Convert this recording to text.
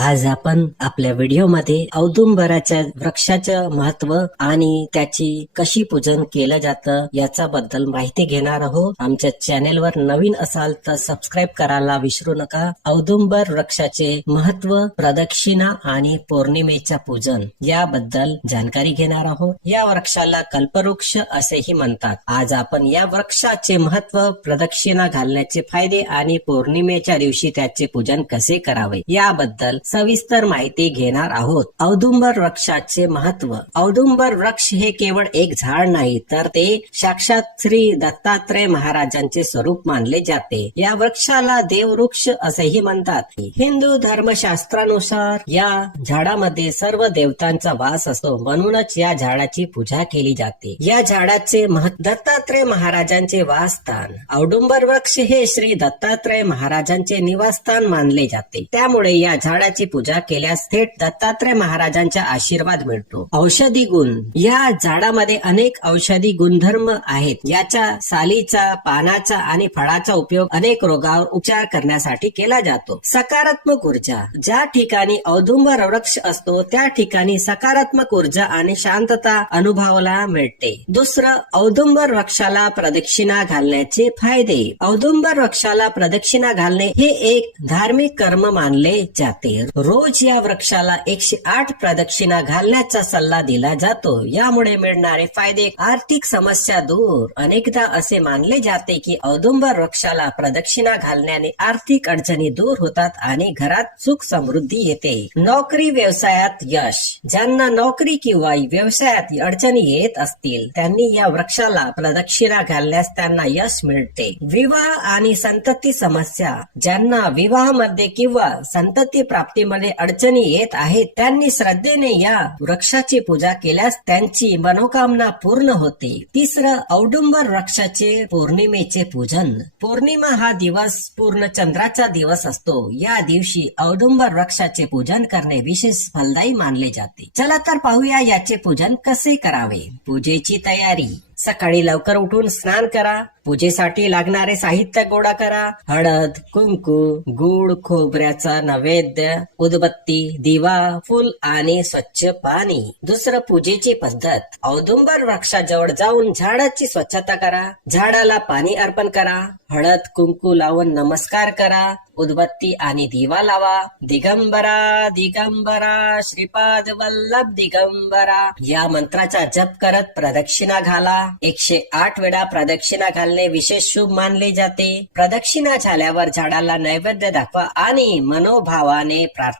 आज आपण आपल्या व्हिडिओमध्ये औदुंबराच्या वृक्षाचं महत्व आणि त्याची कशी पूजन केलं जातं याच्याबद्दल माहिती घेणार आहोत। आमच्या चॅनेलवर नवीन असाल तर सबस्क्राईब करायला विसरू नका। औदुंबर वृक्षाचे महत्व, प्रदक्षिणा आणि पौर्णिमेच्या पूजन याबद्दल जानकारी घेणार आहोत। या वृक्षाला कल्पवृक्ष असेही म्हणतात। आज आपण या वृक्षाचे महत्व, प्रदक्षिणा घालण्याचे फायदे आणि पौर्णिमेच्या दिवशी त्याचे पूजन कसे करावे याबद्दल सविस्तर माहिती घेणार आहोत। औदुंबर वृक्षाचे महत्व। औदुंबर वृक्ष हे केवळ एक झाड नाही, तर ते साक्षात श्री दत्तात्रय महाराजांचे स्वरूप मानले जाते। या वृक्षाला देववृक्ष असेही म्हणतात। हिंदू धर्मशास्त्रानुसार या झाडामध्ये सर्व देवतांचा वास असतो, म्हणूनच या झाडाची पूजा केली जाते। या झाडाचे महत्व। दत्तात्रय महाराजांचे वासस्थान। औदुंबर वृक्ष हे श्री दत्तात्रय महाराजांचे निवासस्थान मानले जाते, त्यामुळे या झाडाची पूजा केल्यास थेट दत्तात्रय महाराजांचा आशीर्वाद मिळतो। औषधी गुण। या झाडामध्ये अनेक औषधी गुणधर्म आहेत। याच्या सालीचा, पानाचा आणि फळाचा उपयोग अनेक रोगावर उपचार करण्यासाठी केला जातो। सकारात्मक ऊर्जा। ज्या ठिकाणी औदुंबर वृक्ष असतो त्या ठिकाणी सकारात्मक ऊर्जा आणि शांतता अनुभवायला मिळते। दुसरं, औदुंबर वृक्षाला प्रदक्षिणा घालण्याचे फायदे। औदुंबर वृक्षाला प्रदक्षिणा घालणे हे एक धार्मिक कर्म मानले जाते। रोज या वृक्षाला 108 प्रदक्षिणा घालण्याचा सल्ला दिला जातो। यामुळे मिळणारे फायदे। आर्थिक समस्या दूर। अनेकदा असे मानले जाते की औदुंबर वृक्षाला प्रदक्षिणा घालण्याने आर्थिक अडचणी दूर होतात आणि घरात सुख समृद्धी येते। नोकरी व्यवसायात यश। ज्यांना नोकरी किंवा व्यवसायात अडचणी येत असतील त्यांनी या वृक्षाला प्रदक्षिणा घालण्यास त्यांना यश मिळते। विवाह आणि संतती समस्या। ज्यांना विवाहामध्ये किंवा संतती प्राप्तीमध्ये अडचणी येत आहेत त्यांनी श्रद्धेने या वृक्षाची पूजा केल्यास त्यांची मनोकामना पूर्ण होते। तिसरं, औदुंबर वृक्षाचे पौर्णिमेचे पूजन। पौर्णिमा हा दिवस पूर्ण चंद्राचा दिवस असतो। या दिवशी औदुंबर वृक्षाचे पूजन करणे विशेष फलदायी मानले जाते। चला तर पाहूया याचे पूजन कसे करावे। पूजेची तयारी। सकाळी लवकर उठून स्नान करा। पूजेसाठी लागणारे साहित्य गोळा करा। हळद, कुंकू, गूळ, खोबऱ्याचा नैवेद्य, उदबत्ती, दिवा, फूल आणि स्वच्छ पाणी। दुसरं, पूजेची पद्धत। औदुंबर वृक्षाजवळ जाऊन झाडाची स्वच्छता करा। झाडाला पाणी अर्पण करा। हळद, कुंकू लावून नमस्कार करा। उदबत्ती आणि दिवा लावा। दिगंबरा दिगंबरा श्रीपाद वल्लभ दिगंबरा या मंत्राचा जप करत प्रदक्षिणा घाला। 108 वेळा प्रदक्षिणा घालणे विशेष शुभ मानले जाते। प्रदक्षिणा झाल्यावर झाडाला नैवेद्य दाखवा आणि मनोभावाने प्रार्थना